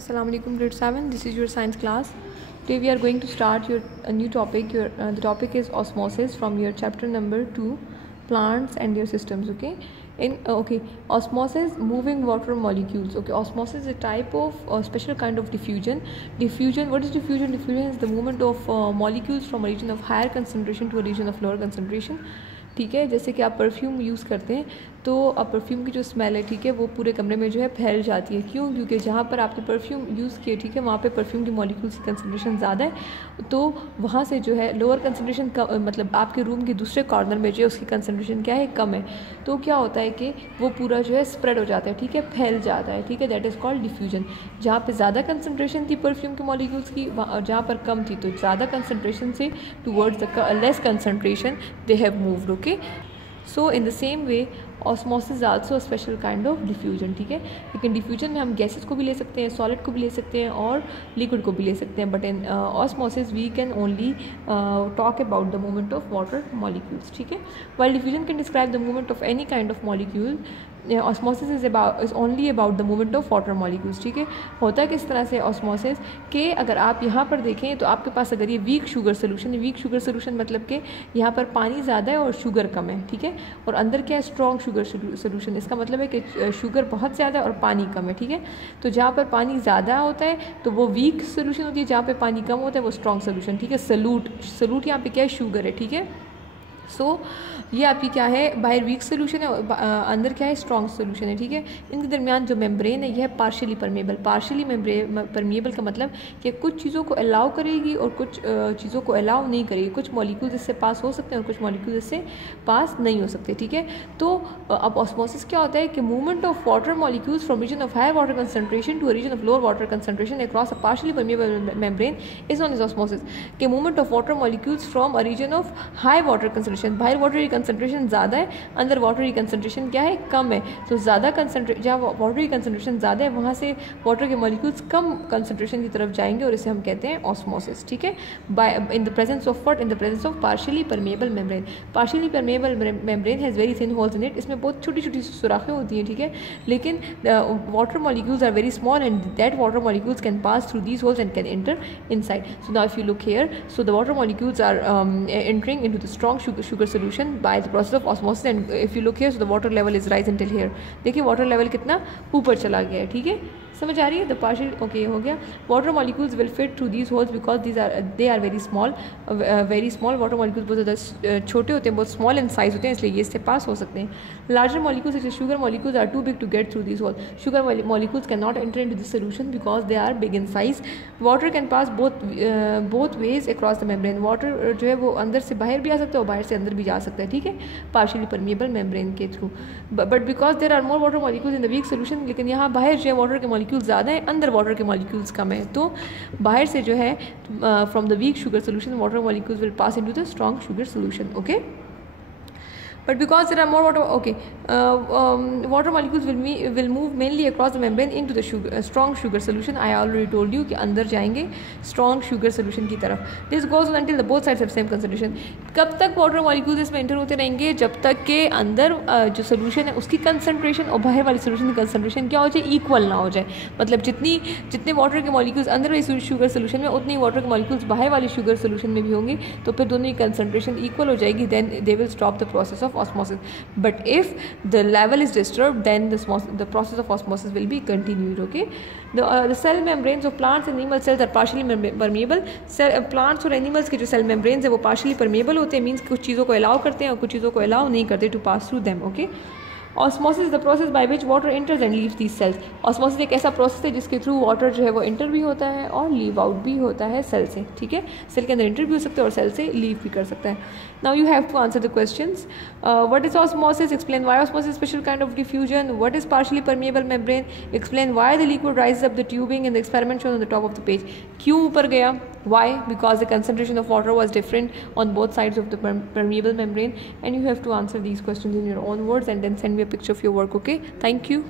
Assalamualaikum grade 7, this is your science class. Today we are going to start a new topic. The topic is osmosis from your chapter number 2, plants and their systems. Osmosis, moving water molecules. Osmosis is a type of special kind of diffusion. What is diffusion? Diffusion is the movement of molecules from a region of higher concentration to a region of lower concentration. ठीक है, जैसे कि आप perfume use करते हैं तो अब perfume की जो स्मेल है, ठीक है, वो पूरे कमरे में जो है फैल जाती है। क्यों? क्योंकि जहाँ पर आपने परफ्यूम यूज़ किए, ठीक है, वहाँ पे परफ्यूम की मॉलिक्यूल्स की कंसनट्रेशन ज़्यादा है, तो वहाँ से जो है लोअर कंसनट्रेशन कम, मतलब आपके रूम के दूसरे कॉर्नर में जो है उसकी कंसनट्रेशन क्या है, कम है। तो क्या होता है कि वो पूरा जो है स्प्रेड हो जाता है, ठीक है, फैल जाता है, ठीक है, दैट इज़ कॉल्ड डिफ्यूजन। जहाँ पर ज़्यादा कंसनट्रेशन थी परफ्यूम की मॉलिक्यूल्स की, जहाँ पर कम थी, तो ज़्यादा कंसनट्रेशन से towards the less concentration they have moved. Okay, so in the same way osmosis is also a special kind of diffusion, ठीक है। लेकिन डिफ्यूजन में हम गैसेस को भी ले सकते हैं, सॉलिड को भी ले सकते हैं और लिक्विड को भी ले सकते हैं, but in osmosis we can only talk about the movement of water molecules, ठीक है। While diffusion can describe the movement of any kind of molecule, osmosis is only about the movement of water molecules, ठीक है। होता है किस तरह से osmosis के, अगर आप यहाँ पर देखें तो आपके पास अगर ये वीक शुगर सोल्यूशन है, वीक शुगर सोल्यूशन मतलब कि यहाँ पर पानी ज़्यादा है और शुगर कम है, ठीक है, और अंदर क्या है, स्ट्रॉन्ग शुगर सोल्यूशन, इसका मतलब है कि शुगर बहुत ज़्यादा है और पानी कम है, ठीक है। तो जहाँ पर पानी ज़्यादा होता है तो वो वीक सोल्यूशन होती है, जहाँ पर पानी कम होता है वो स्ट्रॉन्ग सोल्यूशन, ठीक है। सलूट यहाँ पे क्या है, शुगर है, ठीक है। सो ये आपकी क्या है, बाहर वीक सोल्यूशन है, अंदर क्या है, स्ट्रॉन्ग सोल्यूशन है, ठीक है। इनके दरमियान जो मेम्ब्रेन है यह है पार्शियली परमेबल। पार्शियली परमेबल का मतलब कि कुछ चीज़ों को अलाउ करेगी और कुछ चीज़ों को अलाउ नहीं करेगी। कुछ मॉलिक्यूल्स इससे पास हो सकते हैं और कुछ मॉलिक्यूल्स इससे पास नहीं हो सकते, ठीक है। तो अब ऑस्मोसिस क्या होता है कि movement of water molecules from region of higher water concentration to a region of lower water concentration across a partially permeable membrane is known as osmosis. के movement of water molecules from a region of high water concentration, बाहर water की concentration ज़्यादा है, अंदर water की concentration क्या है, कम है। तो ज़्यादा कंसंट्रेशन, जहाँ वाटर की कंसंट्रेशन ज़्यादा है वहाँ से वाटर के मॉलिक्यूल्स कम कंसंट्रेशन की तरफ जाएंगे और इसे हम कहते हैं ऑस्मोसिस, ठीक है। By in the presence of what, in the presence of partially permeable membrane. Partially permeable membrane has very thin holes in it, इसमें बहुत छोटी छोटी सुराखें होती हैं, ठीक है, लेकिन water molecules are very small and that water molecules can pass through these holes and can enter inside. So now if you look here, so the water molecules are entering into the strong sugar solution by the process of osmosis, and if you look here, so the water level is rise until here। देखिए water level कितना ऊपर चला गया है, ठीक है, समझ आ रही है। द पार्शियल ओके हो गया। Water molecules will fit through these holes because they are very small water molecules बहुत ज़्यादा छोटे होते हैं, बहुत स्मॉल इन साइज होते हैं, इसलिए ये इससे पास हो सकते हैं। लार्जर मॉलिक्यूल्स जैसे sugar molecules are too big to get through these holes. Sugar molecules can not enter into this solution because they are big in size. Water can pass both ways across the membrane. Water जो है वो अंदर से बाहर भी आ सकता है और बाहर से अंदर भी जा सकता है, ठीक है, पार्शियली परमेबल मेम्ब्रेन के थ्रू। But because there are more water molecules in the weak solution, लेकिन यहाँ बाहर जो है वाटर के मॉलिक्यूल्स ज़्यादा है, अंदर वाटर के मॉलिक्यूल्स कम है, तो बाहर से जो है from the weak sugar solution water molecules will pass into the strong sugar solution. Okay, but because there are more water molecules will move mainly across the membrane into the strong sugar solution। I already told you कि अंदर जाएंगे strong sugar solution की तरफ। This goes on until the both sides have same concentration। कब तक water molecules इसमें enter होते रहेंगे, जब तक के अंदर जो सोल्यूशन है उसकी कंसनट्रेशन और बाहर वाली सोल्यूशन की कंसनट्रेशन क्या हो जाए, इक्वल ना हो जाए। मतलब जितने वाटर के मॉलिक्यूल्स अंदर वाली शुगर सोल्यूशन में, उतनी वाटर के मॉलिक्यूल्स बाहर वाली शुगर सोल्यूशन में भी होंगे, तो फिर दोनों की कंसनट्रेशन इक्वल हो जाएगी, then they will stop the process of osmosis। But if the level is disturbed, then the process of osmosis will be continued। Okay, the cell membranes of plants and animal cells are partially permeable। plants और animals के जो cell membranes है वो partially permeable होते हैं, means कुछ चीज़ों को allow करते हैं और कुछ चीज़ों को allow नहीं करते to pass through them। Okay, osmosis is the process by which water enters and leaves these cells. Osmosis एक ऐसा प्रोसेस है जिसके थ्रू वाटर जो है वो एंटर भी होता है और लीव आउट भी होता है सेल से, ठीक है, सेल के अंदर एंटर भी हो सकता है और सेल से लीव भी कर सकता है। Now you have to answer the questions. What is osmosis, explain why osmosis special kind of diffusion, what is partially permeable membrane, explain why the liquid rises up the tubing in the experiment shown on the top of the page. क्यों ऊपर गया, why, because the concentration of water was different on both sides of the permeable membrane, and you have to answer these questions in your own words and then send me a picture of your work। Okay, thank you.